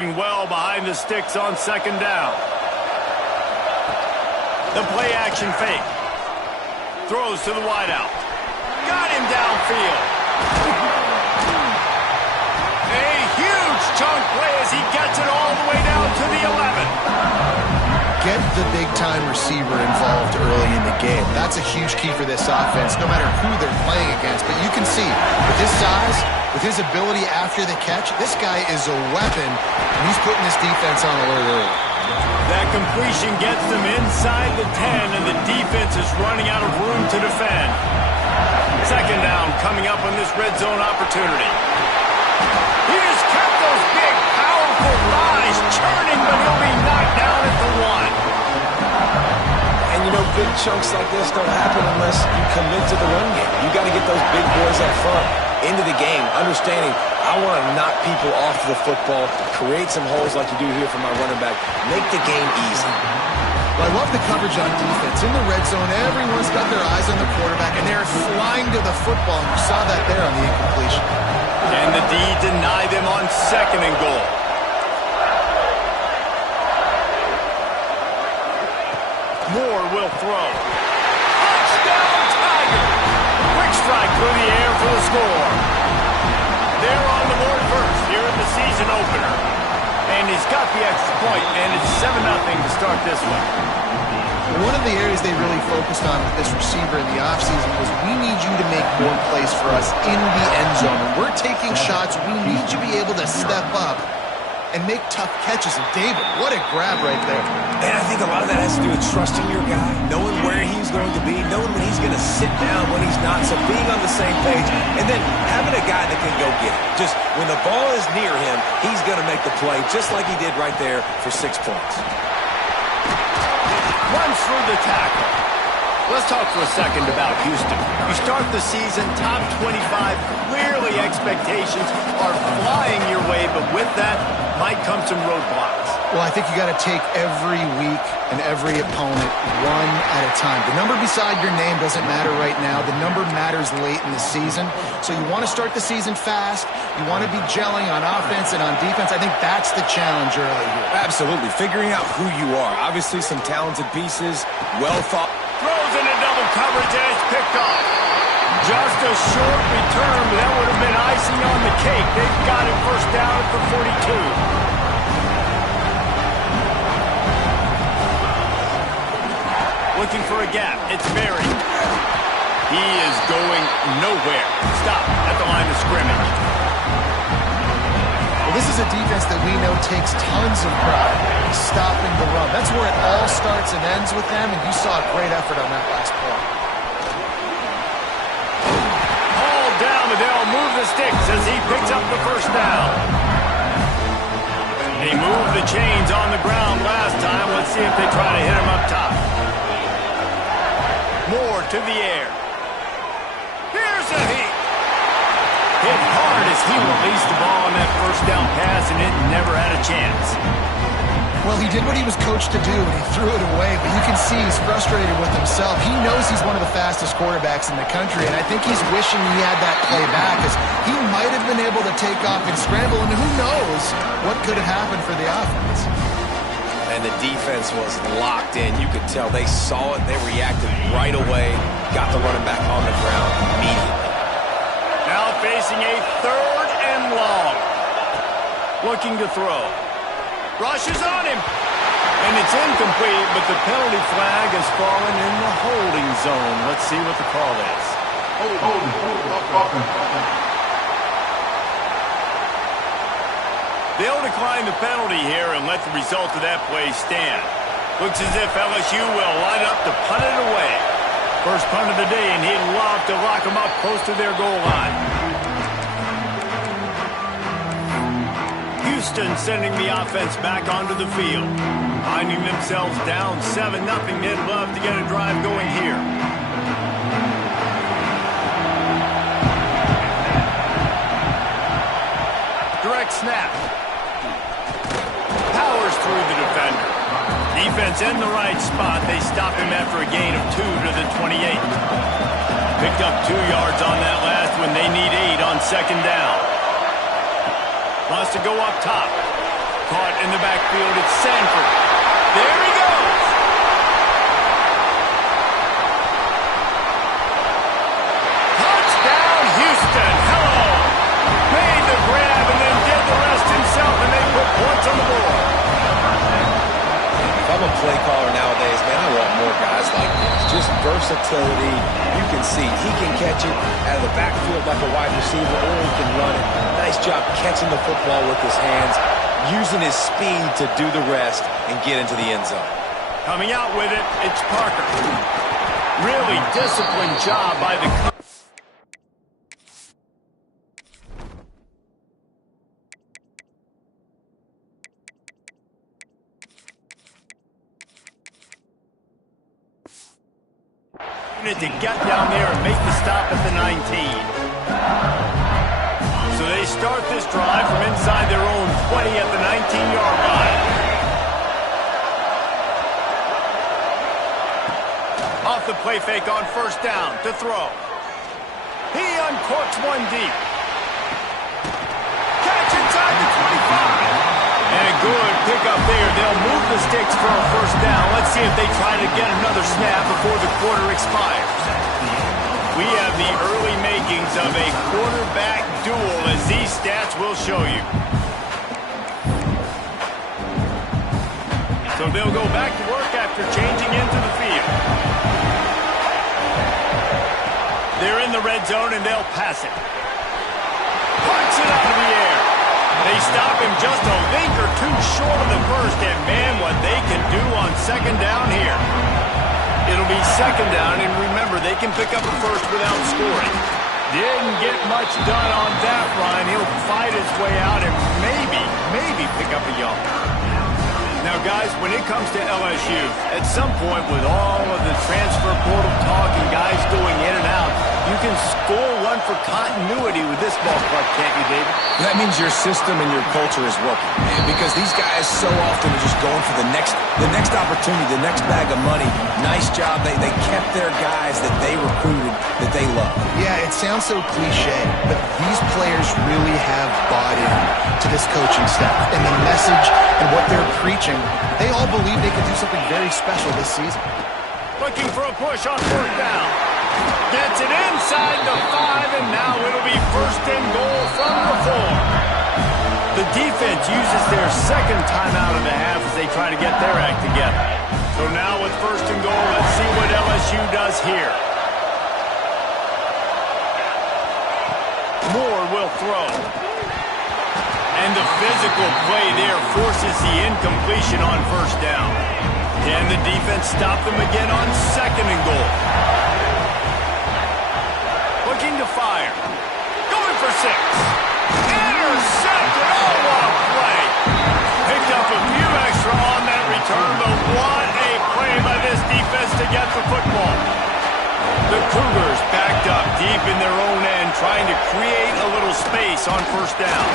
Well behind the sticks on second down. The play action fake. Throws to the wideout. Got him downfield. A huge chunk play as he gets it all the way down to the 11. Get the big-time receiver involved early in the game. That's a huge key for this offense, no matter who they're playing against. But you can see, with his size, with his ability after the catch, this guy is a weapon, and he's putting this defense on alert early. That completion gets them inside the 10, and the defense is running out of room to defend. Second down coming up on this red zone opportunity. He just kept those big, powerful thighs churning, but he'll be knocked down at the 1. And you know, big chunks like this don't happen unless you commit to the run game. You got to get those big boys up front into the game, understanding I want to knock people off the football, create some holes like you do here for my running back, make the game easy. Well, I love the coverage on defense. In the red zone, everyone's got their eyes on the quarterback, and they're flying to the football. And you saw that there on the incompletion. And the D denied them on second and goal. Moore will throw. Touchdown, Tiger! Quick strike through the air for the score. They're on the board first here in the season opener. And he's got the extra point, and it's 7-0 to start this one. One of the areas they really focused on with this receiver in the offseason was we need you to make more plays for us in the end zone. When we're taking shots, we need you to be able to step up and make tough catches. And David, what a grab right there. And I think a lot of that has to do with trusting your guy, knowing where he's going to be, knowing when he's going to sit down, when he's not, so being on the same page, and then having a guy that can go get it. Just when the ball is near him, he's going to make the play, just like he did right there for 6 points. Runs through the tackle. Let's talk for a second about Houston. You start the season top 25. Clearly expectations are flying your way, but with that might come some roadblocks. Well, I think you got to take every week and every opponent one at a time. The number beside your name doesn't matter right now. The number matters late in the season. So you want to start the season fast. You want to be gelling on offense and on defense. I think that's the challenge early here. Absolutely. Figuring out who you are. Obviously some talented pieces, well thought. Throws into double coverage and it's picked off. Just a short return, but that would have been icing on the cake. They've got it first down at the 42. Looking for a gap. It's Berry. He is going nowhere. Stop at the line of scrimmage. Well, this is a defense that we know takes tons of pride in stopping the run. That's where it all starts and ends with them, and you saw a great effort on that last point. All down, but they'll move the sticks as he picks up the first down. They moved the chains on the ground last time. Let's see if they try to hit him up top. Moore to the air. Here's a hit. Hit hard as he released the ball on that first down pass, and it never had a chance. Well, he did what he was coached to do, and he threw it away, but you can see he's frustrated with himself. He knows he's one of the fastest quarterbacks in the country, and I think he's wishing he had that play back, as he might have been able to take off and scramble, and who knows what could have happened for the offense. And the defense was locked in. You could tell they saw it. They reacted right away. Got the running back on the ground immediately. Now facing a 3rd and long. Looking to throw. Rushes on him. And it's incomplete, but the penalty flag has fallen in the holding zone. Let's see what the call is. They'll decline the penalty here and let the result of that play stand. Looks as if LSU will line up to punt it away. First punt of the day, and he'd love to lock them up close to their goal line. Houston sending the offense back onto the field. Finding themselves down 7-0, they'd love to get a drive going here. Direct snap. Powers through the defender. Defense in the right spot. They stop him after a gain of 2 to the 28. Picked up 2 yards on that last one. They need 8 on second down. Wants to go up top. in the backfield. It's Sanford. There he goes. Touchdown, Houston. Hello. Made the grab and then did the rest himself, and they put points on the board. If I'm a play caller nowadays, man, I want more guys like this. Just versatility. You can see he can catch it out of the backfield like a wide receiver, or he can run it. Nice job catching the football with his hands, using his speed to do the rest and get into the end zone. Coming out with it, it's Parker. Really disciplined job by the to get down there and make the stop at the 19. So they start this drive from inside their own 20 at the 19-yard line. Off the play fake on first down to throw. He uncorks one deep. Catch inside the 25. And a good pickup there. They'll move the sticks for a first down. Let's see if they try to get another snap before the quarter expires. We have the early makings of a quarterback duel, as these stats will show you. So they'll go back to work after changing into the field. They're in the red zone, and they'll pass it. Punts it out of the air. They stop him just a link or two short of the first, and man, what they can do on second down here. It'll be second down, and remember, they can pick up a first without scoring. Didn't get much done on that run. He'll fight his way out and maybe pick up a yard. Now, guys, when it comes to LSU, at some point with all of the transfer portal talk and guys going in and out, you can score one for continuity with this ball club, can't you, David? That means your system and your culture is working, man, because these guys so often are just going for the next opportunity, the next bag of money. Nice job. They kept their guys that they recruited, that they love. Yeah, it sounds so cliche, but these players really have bought in to this coaching staff and the message and what they're preaching. They all believe they can do something very special this season. Looking for a push on fourth down. Gets it inside the 5, and now it'll be first and goal from the 4. The defense uses their second timeout of the half as they try to get their act together. So now with first and goal, let's see what LSU does here. Moore will throw. And the physical play there forces the incompletion on first down. Can the defense stop them again on second and goal? Looking to fire. Going for 6. Intercepted. Oh, what a play. Picked up a few extra on that return, but what a play by this defense to get the football. The Cougars backed up deep in their own end, trying to create a little space on first down.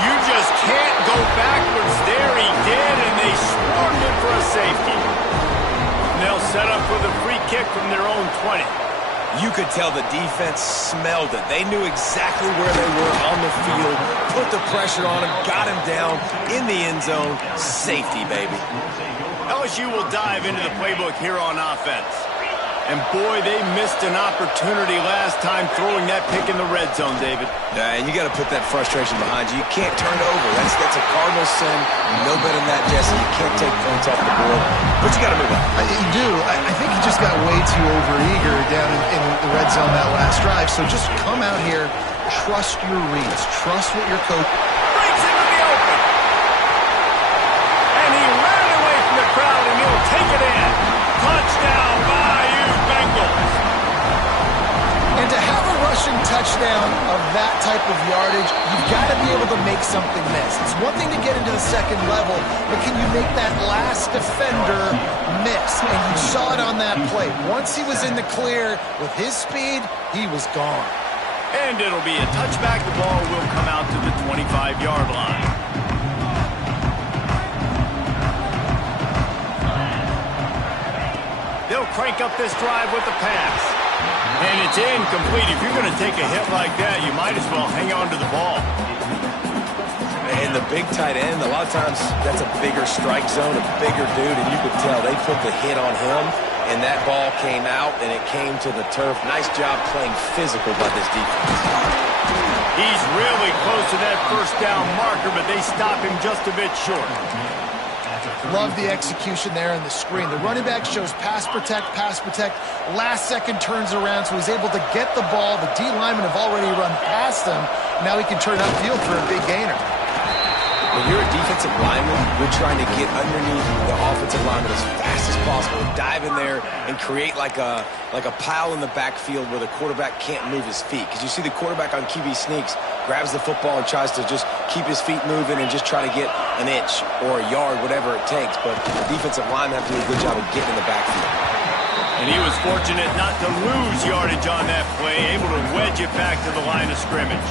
You just can't go backwards there. He did, and they swarmed it for a safety. And they'll set up with a free kick from their own 20. You could tell the defense smelled it. They knew exactly where they were on the field, put the pressure on him, got him down in the end zone. Safety, baby. LSU will dive into the playbook here on offense. And boy, they missed an opportunity last time throwing that pick in the red zone, David. And you got to put that frustration behind you. You can't turn it over. That's a cardinal sin. No better than that, Jesse. You can't take points off the board. But you got to move on. You do. I think he just got way too overeager down in the red zone that last drive. So just come out here, trust your reads, trust what your coach. Breaks into the open. And he ran away from the crowd, and he'll take it in. Touchdown by Bengals. And to have a rushing touchdown of that type of yardage, you've got to be able to make something miss. It's one thing to get into the second level, but can you make that last defender miss? And you saw it on that play. Once he was in the clear with his speed, he was gone. And it'll be a touchback. The ball will come out to the 25-yard line. They'll crank up this drive with the pass. And it's incomplete. If you're going to take a hit like that, you might as well hang on to the ball. And And the big tight end, a lot of times that's a bigger strike zone, a bigger dude, and you could tell they put the hit on him, and that ball came out, and it came to the turf. Nice job playing physical by this defense. He's really close to that first down marker, but they stop him just a bit short. Love the execution there in the screen. The running back shows pass protect, last second turns around, so he's able to get the ball. The D linemen have already run past him. Now he can turn upfield for a big gainer. When you're a defensive lineman, you're trying to get underneath the offensive lineman as fast as possible, dive in there and create like a pile in the backfield where the quarterback can't move his feet. Because you see the quarterback on QB sneaks, grabs the football and tries to just keep his feet moving and just try to get an inch or a yard, whatever it takes. But the defensive linemen have to do a good job of getting in the backfield. And he was fortunate not to lose yardage on that play, able to wedge it back to the line of scrimmage.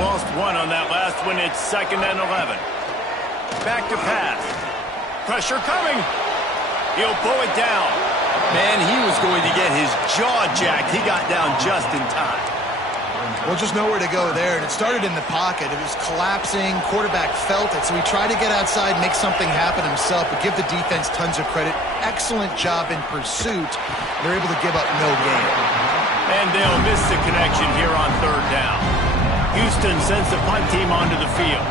Lost one on that last one. It's 2nd and 11. Back to pass. Pressure coming. He'll pull it down. Man, he was going to get his jaw jacked. He got down just in time. Well, just nowhere to go there, and it started in the pocket. It was collapsing. Quarterback felt it, so he tried to get outside, make something happen himself, but give the defense tons of credit. Excellent job in pursuit. They're able to give up no gain. And they'll miss the connection here on 3rd down. Houston sends the punt team onto the field.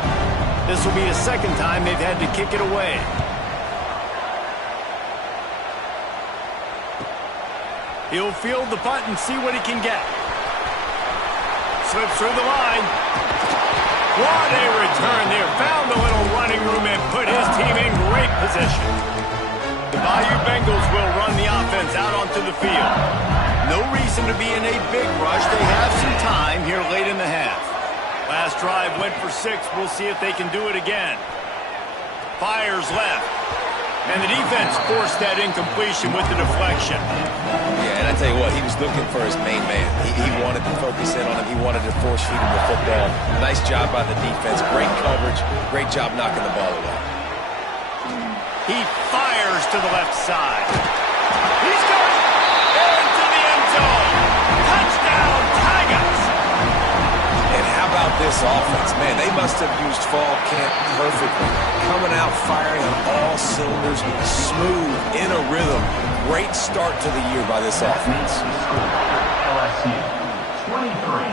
This will be the 2nd time they've had to kick it away. He'll field the punt and see what he can get. Slips through the line. What a return there. Found a little running room and put his team in great position. The Bayou Bengals will run the offense out onto the field. No reason to be in a big rush. They have some time here late in the half. Last drive went for 6. We'll see if they can do it again. Fires left. And the defense forced that incompletion with the deflection. Yeah, and I tell you what, he was looking for his main man. He wanted to focus in on him. He wanted to force feed him the football. Nice job by the defense. Great coverage. Great job knocking the ball away. He fires to the left side. He's going into the end zone. Touchdown, Tigers! And how about this offense? Man, they must have used fall camp perfectly. Coming out, firing on all cylinders, smooth, in a rhythm. Great start to the year by this offense. LSU, 23,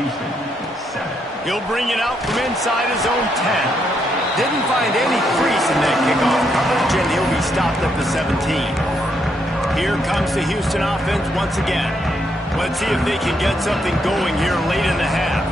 Houston, 7. He'll bring it out from inside his own 10. Didn't find any crease in that kickoff coverage, and he'll be stopped at the 17. Here comes the Houston offense once again. Let's see if they can get something going here late in the half.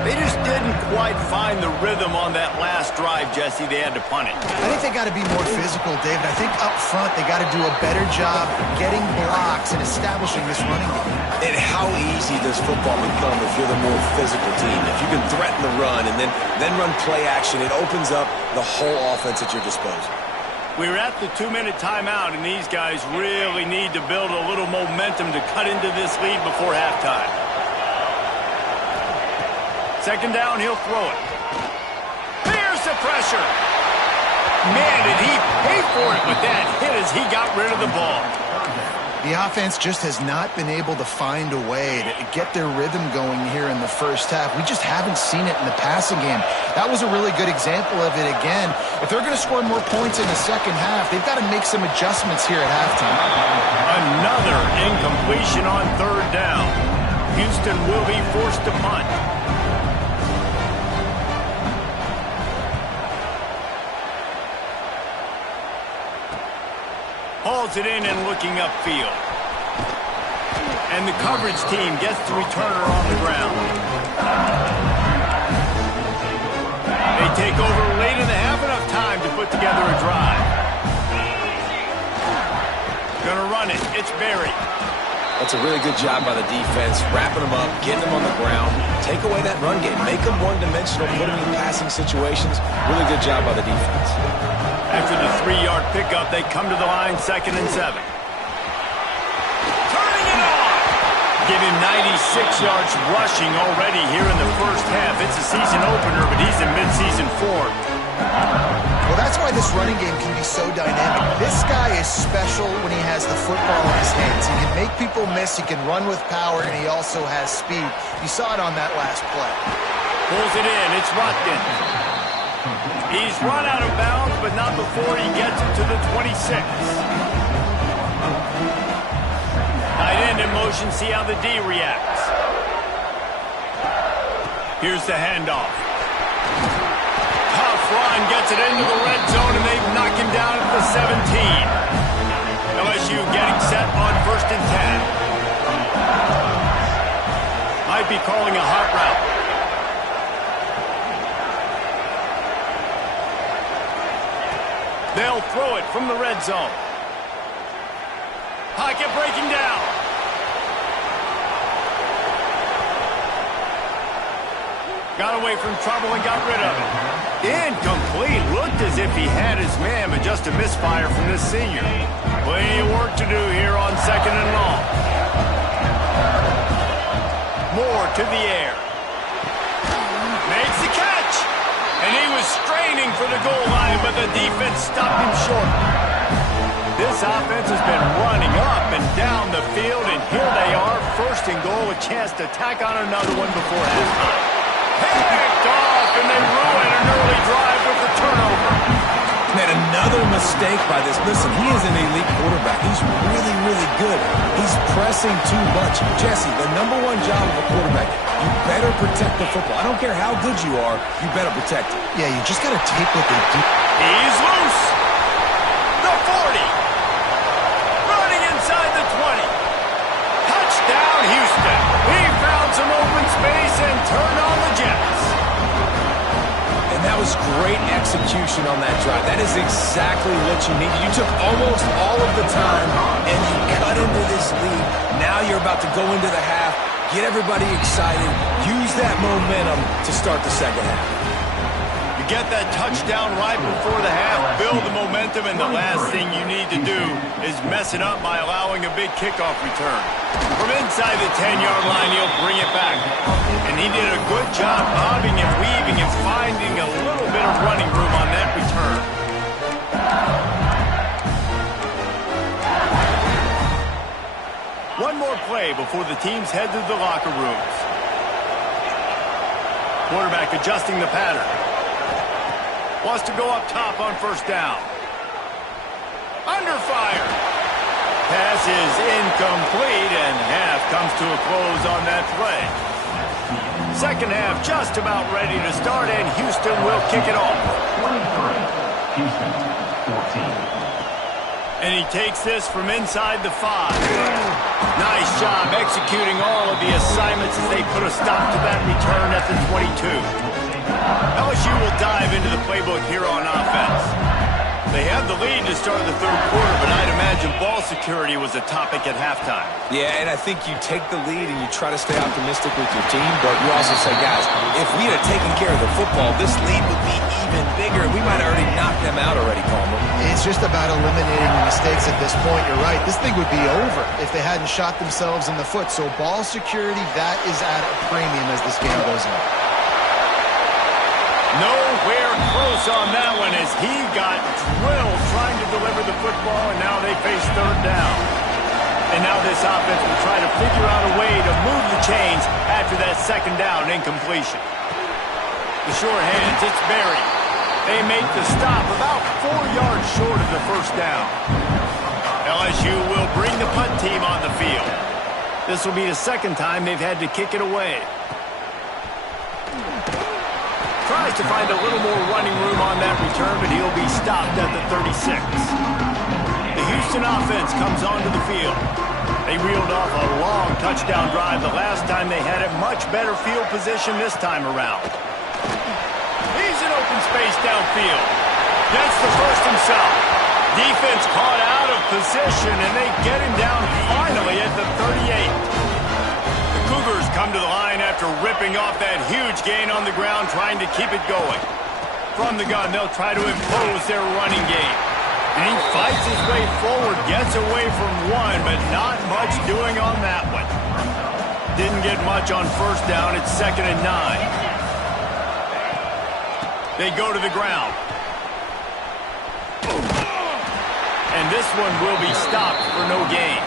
They just didn't quite find the rhythm on that last drive, Jesse. They had to punt it. I think they got to be more physical, David. I think up front they got to do a better job getting blocks and establishing this running game. And how easy does football become if you're the more physical team? If you can threaten the run and then run play action, it opens up the whole offense at your disposal. We're at the 2-minute timeout, and these guys really need to build a little momentum to cut into this lead before halftime. 2nd down, he'll throw it. Here's the pressure. Man, did he pay for it with that hit as he got rid of the ball. The offense just has not been able to find a way to get their rhythm going here in the first half. We just haven't seen it in the passing game. That was a really good example of it again. If they're going to score more points in the second half, they've got to make some adjustments here at halftime. Another incompletion on 3rd down. Houston will be forced to punt. Hauls it in and looking upfield. And the coverage team gets the returner on the ground. They take over late in the half, enough time to put together a drive. Gonna run it. It's Berry. That's a really good job by the defense, wrapping them up, getting them on the ground. Take away that run game. Make them one-dimensional, put them in passing situations. Really good job by the defense. After the 3-yard pickup, they come to the line, 2nd and 7. Turning it on! Give him 96 yards rushing already here in the first half. It's a season opener, but he's in midseason form. Well, that's why this running game can be so dynamic. This guy is special when he has the football in his hands. He can make people miss, he can run with power, and he also has speed. You saw it on that last play. Pulls it in. It's Rotkin. He's run out of bounds, but not before he gets it to the 26. Tight end in motion, see how the D reacts. Here's the handoff. Tough run, gets it into the red zone, and they've knocked him down at the 17. LSU getting set on 1st and 10. Might be calling a hot route. They'll throw it from the red zone. Pocket breaking down. Got away from trouble and got rid of it. Incomplete. Looked as if he had his man, but just a misfire from this senior. Plenty of work to do here on 2nd and long. Moore to the air. Makes the catch. And he was straining for the goal line, but the defense stopped him short. This offense has been running up and down the field, and here they are, 1st and goal, a chance to tack on another one before halftime. Picked off, and they ruin an early drive with the turnover. Man, another mistake by this. Listen, he is an elite quarterback. He's really, really good. He's pressing too much. Jesse, the #1 job of a quarterback, you better protect the football. I don't care how good you are, you better protect it. Yeah, you just got to take what they do. He's loose. The 40. Running inside the 20. Touchdown, Houston. He found some open space and turned on the Jets. And that was great execution on that drive. That is exactly what you needed. You took almost all of the time, and you cut into this lead. Now you're about to go into the half, get everybody excited, use that momentum to start the second half. You get that touchdown right before the half, build the momentum, and the last thing you need to do is mess it up by allowing a big kickoff return. From inside the 10-yard line, he'll bring it back. And he did a good job bobbing and weaving and finding a little bit of running room on that return. One more play before the teams head to the locker rooms. Quarterback adjusting the pattern. Wants to go up top on 1st down. Under fire. Pass is incomplete, and half comes to a close on that play. Second half just about ready to start, and Houston will kick it off. 23, Houston, 14. And he takes this from inside the 5. Nice job executing all of the assignments as they put a stop to that return at the 22. LSU will dive into the playbook here on offense. They have the lead to start the 3rd quarter, but I'd imagine ball security was a topic at halftime. Yeah, and I think you take the lead and you try to stay optimistic with your team, but you also say, guys, if we had taken care of the football, this lead would be even bigger, and we might have already knocked them out already, Palmer. It's just about eliminating the mistakes at this point. You're right. This thing would be over if they hadn't shot themselves in the foot. So ball security, that is at a premium as this game goes on. Nowhere close on that one as he got drilled trying to deliver the football, and now they face 3rd down. And now this offense will try to figure out a way to move the chains after that 2nd down incompletion. The short hands, it's Berry. They make the stop about 4 yards short of the 1st down. LSU will bring the punt team on the field. This will be the 2nd time they've had to kick it away. Tries to find a little more running room on that return, but he'll be stopped at the 36. The Houston offense comes onto the field. They reeled off a long touchdown drive the last time they had it. Much better field position this time around. He's in open space downfield. Gets the first himself. Defense caught out of position, and they get him down finally at the 38. Cougars come to the line after ripping off that huge gain on the ground, trying to keep it going. From the gun, they'll try to impose their running game. And he fights his way forward, gets away from one, but not much doing on that one. Didn't get much on 1st down. It's 2nd and 9. They go to the ground. And this one will be stopped for no gain.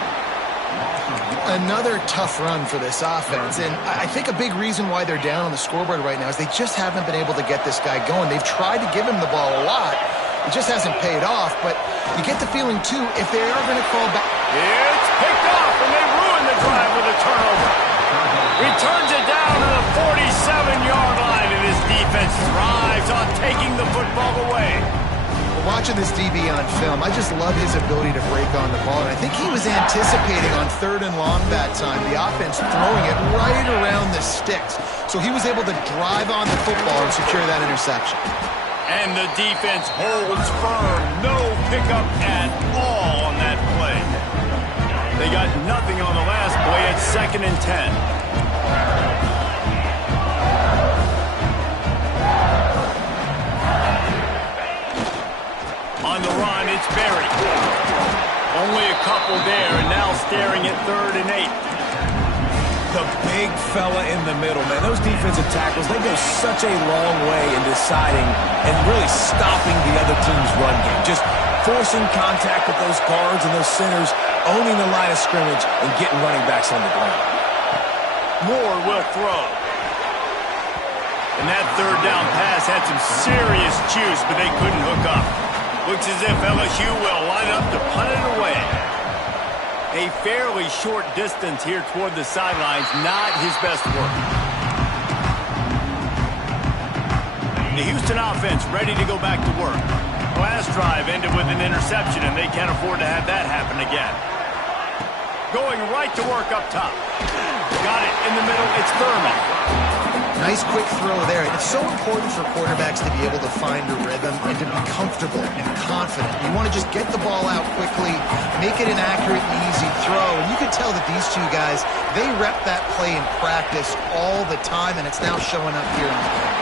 Another tough run for this offense, and I think a big reason why they're down on the scoreboard right now is they just haven't been able to get this guy going. They've tried to give him the ball a lot. It just hasn't paid off, but you get the feeling, too, if they are going to call back. It's picked off, and they ruin the drive with a turnover. Returns it down to the 47-yard line, and his defense thrives on taking the football away. Watching this DB on film, I just love his ability to break on the ball, and I think he was anticipating on 3rd and long that time, the offense throwing it right around the sticks. So he was able to drive on the football and secure that interception. And the defense holds firm. No pickup at all on that play. They got nothing on the last play at 2nd and 10. On the run, it's Berry. Only a couple there, and now staring at 3rd and 8. The big fella in the middle, man. Those defensive tackles, they go such a long way in deciding and really stopping the other team's run game. Just forcing contact with those guards and those centers, owning the line of scrimmage, and getting running backs on the ground. Moore will throw. And that 3rd down pass had some serious juice, but they couldn't hook up. Looks as if LSU will line up to punt it away. A fairly short distance here toward the sidelines, not his best work. The Houston offense ready to go back to work. Last drive ended with an interception, and they can't afford to have that happen again. Going right to work up top. Got it in the middle. It's Thurman. Nice quick throw there. It's so important for quarterbacks to be able to find a rhythm and to be comfortable and confident. You want to just get the ball out quickly, make it an accurate and easy throw. And you can tell that these two guys, they rep that play in practice all the time, and it's now showing up here in the game.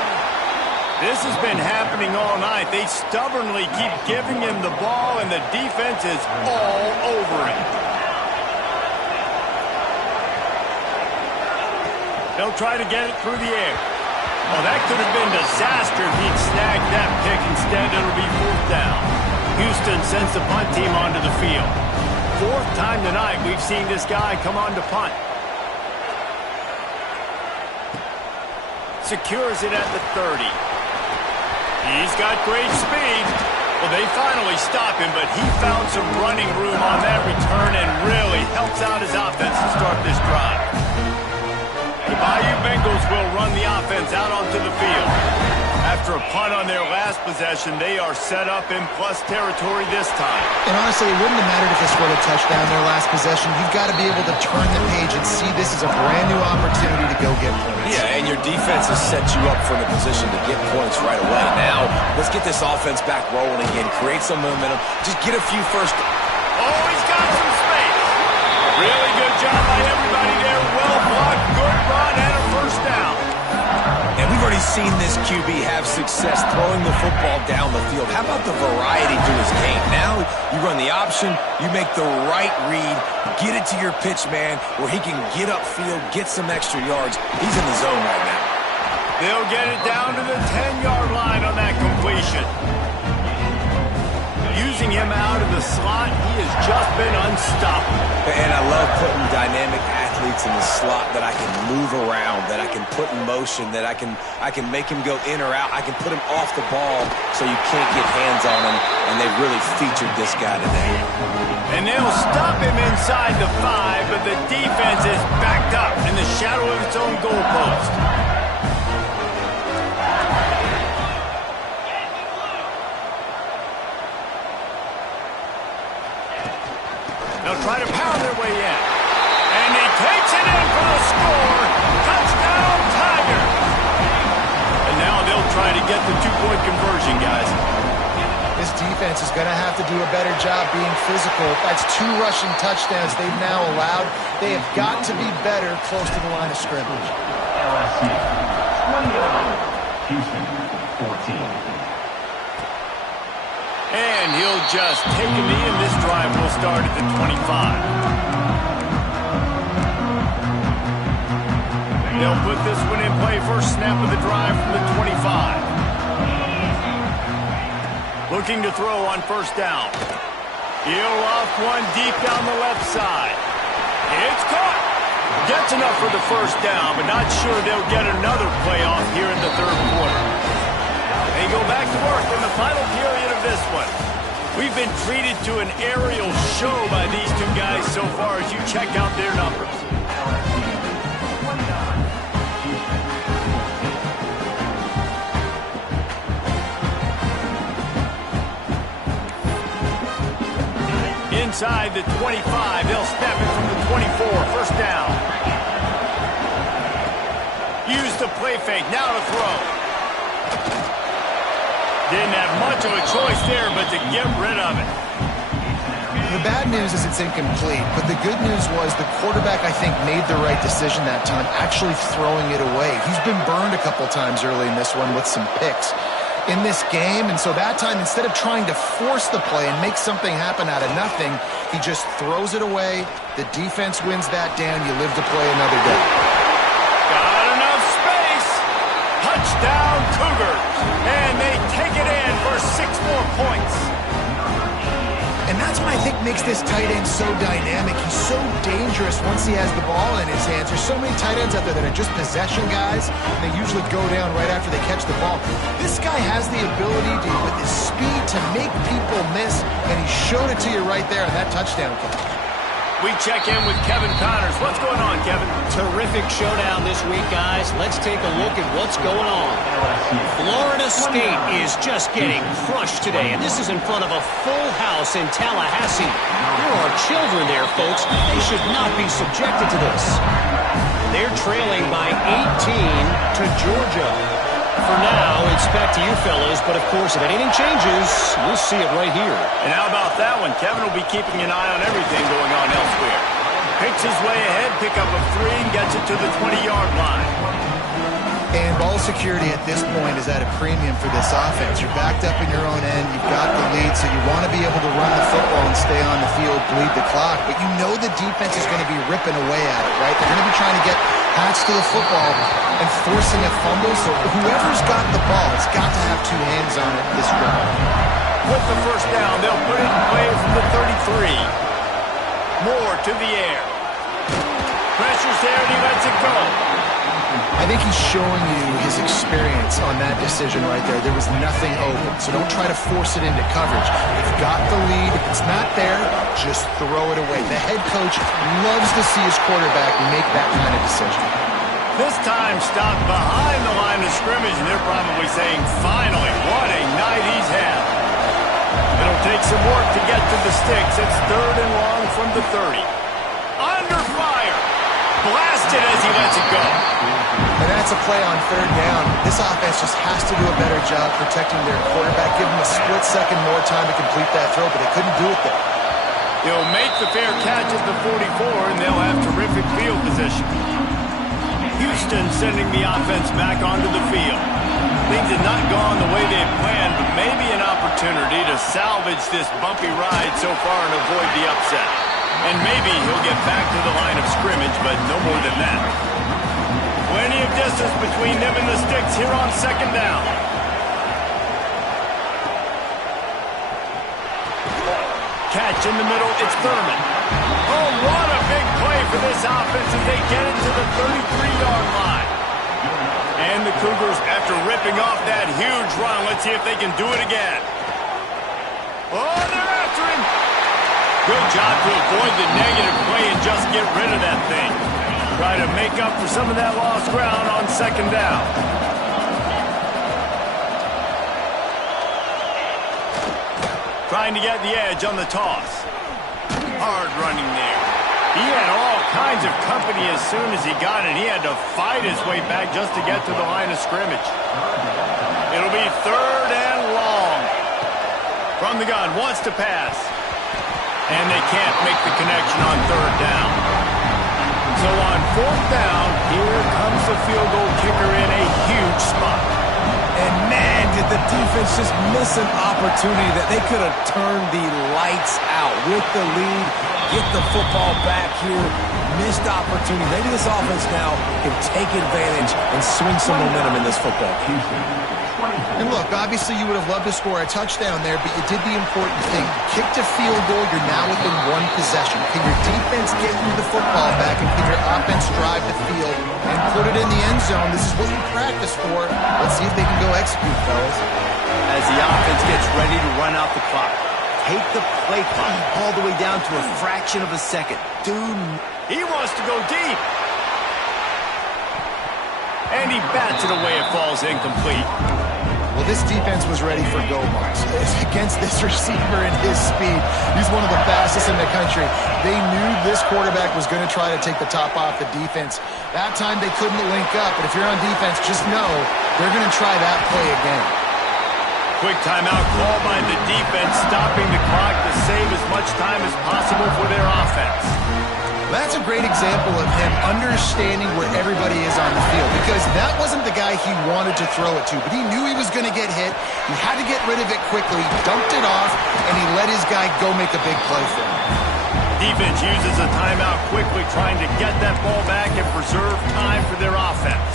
This has been happening all night. They stubbornly keep giving him the ball, and the defense is all over it. They'll try to get it through the air. Well, that could have been disaster if he'd snagged that pick. Instead, it'll be 4th down. Houston sends the punt team onto the field. 4th time tonight we've seen this guy come on to punt. Secures it at the 30. He's got great speed. Well, they finally stop him, but he found some running room on that return and really helps out his offense to start this drive. The Bayou Bengals will run the offense out onto the field. After a punt on their last possession, they are set up in plus territory this time. And honestly, it wouldn't have mattered if this were a touchdown their last possession. You've got to be able to turn the page and see this is a brand new opportunity to go get points. Yeah, and your defense has set you up for the position to get points right away. Now, let's get this offense back rolling again, create some momentum, just get a few first. Oh, he's got some space. Really good job by everybody there. Well blocked, good run, and a 1st down. And we've already seen this QB have success throwing the football down the field. How about the variety to his game? Now you run the option, you make the right read, get it to your pitch man where he can get upfield, get some extra yards. He's in the zone right now. They'll get it down to the 10-yard line on that completion. Using him out of the slot, he has just been unstoppable. And I love putting dynamic athletes in the slot that I can move around, that I can put in motion, that I can make him go in or out. I can put him off the ball so you can't get hands on him, and they really featured this guy today. And they'll stop him inside the 5, but the defense is backed up in the shadow of its own goalpost. They'll try to pound their way in. And he takes it in for the score. Touchdown, Tigers. And now they'll try to get the 2-point conversion, guys. This defense is going to have to do a better job being physical. That's 2 rushing touchdowns they've now allowed. They have got to be better close to the line of scrimmage. LSU 29, Houston 14. And he'll just take a knee, and this drive will start at the 25. They'll put this one in play. First snap of the drive from the 25. Looking to throw on 1st down. He'll off one deep down the left side. It's caught. Gets enough for the first down, but not sure they'll get another playoff here in the third quarter. They go back to work in the final period of this one. We've been treated to an aerial show by these two guys so far as you check out their numbers. Inside the 25, they'll snap it from the 24. First down. Use the play fake, now to throw. Didn't have much of a choice there, but to get rid of it. The bad news is it's incomplete, but the good news was the quarterback, I think, made the right decision that time, actually throwing it away. He's been burned a couple times early in this one with some picks in this game, and so that time, instead of trying to force the play and make something happen out of nothing, he just throws it away. The defense wins that down. You live to play another day. Got enough space. Touchdown, Cougars. And they take it in for 6 more points. And that's what I think makes this tight end so dynamic. He's so dangerous once he has the ball in his hands. There's so many tight ends out there that are just possession guys, and they usually go down right after they catch the ball. This guy has the ability to, with his speed, to make people miss, and he showed it to you right there on that touchdown catch. We check in with Kevin Connors. What's going on, Kevin? Terrific showdown this week, guys. Let's take a look at what's going on. Florida State is just getting crushed today, and this is in front of a full house in Tallahassee. There are children there, folks. They should not be subjected to this. They're trailing by 18 to Georgia. For now, it's back to you fellas, but of course, if anything changes, we'll see it right here. And how about that one? Kevin will be keeping an eye on everything going on elsewhere. Picks his way ahead, pick up a 3, and gets it to the 20-yard line. And ball security at this point is at a premium for this offense. You're backed up in your own end. You've got the lead, so you want to be able to run the football and stay on the field, bleed the clock. But you know the defense is going to be ripping away at it, right? They're going to be trying to get Hats to the football and forcing a fumble. So whoever's got the ball has got to have 2 hands on it this round. With the first down, they'll put it in play from the 33. Moore to the air. Pressure's there, and he lets it go. I think he's showing you his experience on that decision right there. There was nothing open, so don't try to force it into coverage. You've got the lead. If it's not there, just throw it away. The head coach loves to see his quarterback make that kind of decision. This time stopped behind the line of scrimmage, and they're probably saying, finally, what a night he's had. It'll take some work to get to the sticks. It's 3rd and long from the 30. Under fire. Blasted as he lets it go. And that's a play on 3rd down. This offense just has to do a better job protecting their quarterback. Give him a split second more time to complete that throw, but they couldn't do it there. He'll make the fair catch at the 44, and they'll have terrific field position. Houston sending the offense back onto the field. Things have not gone the way they had planned, but maybe an opportunity to salvage this bumpy ride so far and avoid the upset. And maybe he'll get back to the line of scrimmage, but no more than that. Plenty of distance between them and the sticks here on 2nd down. Catch in the middle, it's Thurman. Oh, what a big play for this offense as they get it to the 33-yard line. And the Cougars, after ripping off that huge run, let's see if they can do it again. Oh, they're after him. Good job to avoid the negative play and just get rid of that thing. Try to make up for some of that lost ground on 2nd down. Trying to get the edge on the toss. Hard running there. He had all kinds of company as soon as he got it. He had to fight his way back just to get to the line of scrimmage. It'll be 3rd and long. From the gun, wants to pass. And they can't make the connection on 3rd down. So on 4th down, here comes the field goal kicker in a huge spot. And man, did the defense just miss an opportunity that they could have turned the lights out with the lead, get the football back here. Missed opportunity. Maybe this offense now can take advantage and swing some momentum in this football. And look, obviously you would have loved to score a touchdown there, but you did the important thing. Kicked a field goal, you're now within one possession. Can your defense get you the football back, and can your offense drive the field and put it in the end zone? This is what you practice for. Let's see if they can go execute, fellas. As the offense gets ready to run out the clock, take the play clock all the way down to a fraction of a second. He wants to go deep. And he bats it away. It falls incomplete. Well, this defense was ready for go marks. Against this receiver and his speed, he's one of the fastest in the country. They knew this quarterback was going to try to take the top off the defense. That time they couldn't link up, but if you're on defense, just know they're going to try that play again. Quick timeout call by the defense, stopping the clock to save as much time as possible for their offense. That's a great example of him understanding where everybody is on the field, because that wasn't the guy he wanted to throw it to, but he knew he was going to get hit. He had to get rid of it quickly, dumped it off, and he let his guy go make a big play for him. Defense uses a timeout quickly, trying to get that ball back and preserve time for their offense.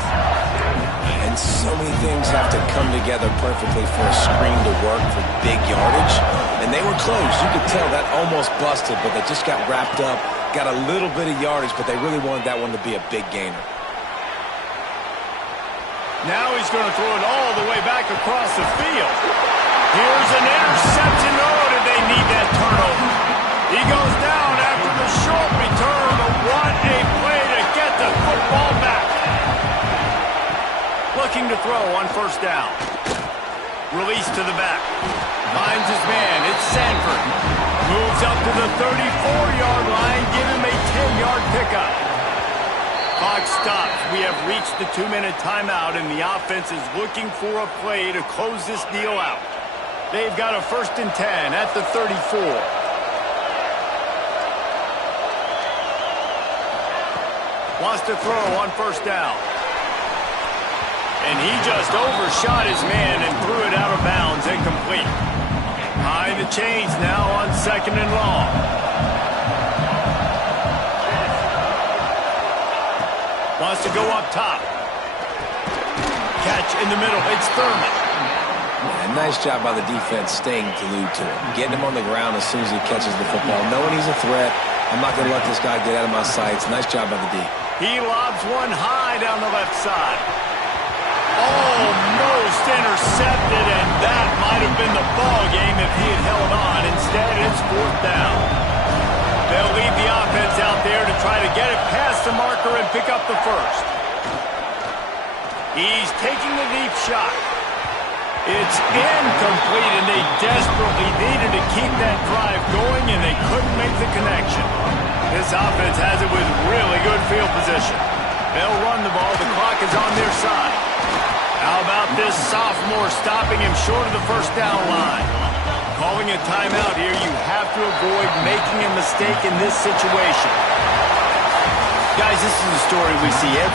And so many things have to come together perfectly for a screen to work for big yardage. And they were close. You could tell that almost busted, but they just got wrapped up, got a little bit of yardage, but they really wanted that one to be a big gainer. Now he's going to throw it all the way back across the field. Here's an interception. Oh, did they need that turnover? He goes down after the short return, but what a play to get the football back. Looking to throw on first down. Release to the back. Finds his man. It's Sanford. Moves up to the 34-yard line. Give him a 10-yard pickup. Clock stops. We have reached the 2-minute timeout, and the offense is looking for a play to close this deal out. They've got a 1st and 10 at the 34. Wants to throw on first down. And he just overshot his man and threw it out of bounds, incomplete. High the chains now on 2nd and long. Wants to go up top. Catch in the middle. It's Thurman. Yeah, nice job by the defense staying glued to him. Getting him on the ground as soon as he catches the football. Knowing he's a threat. I'm not going to let this guy get out of my sights. Nice job by the D. He lobs one high down the left side. Almost intercepted, and that might have been the ball game if he had held on. Instead, it's 4th down. They'll leave the offense out there to try to get it past the marker and pick up the first. He's taking the deep shot. It's incomplete, and they desperately needed to keep that drive going, and they couldn't make the connection. This offense has it with really good field position. They'll run the ball. The clock is on their side. How about this sophomore stopping him short of the first down line? Calling a timeout here. You have to avoid making a mistake in this situation. Guys, this is a story we see every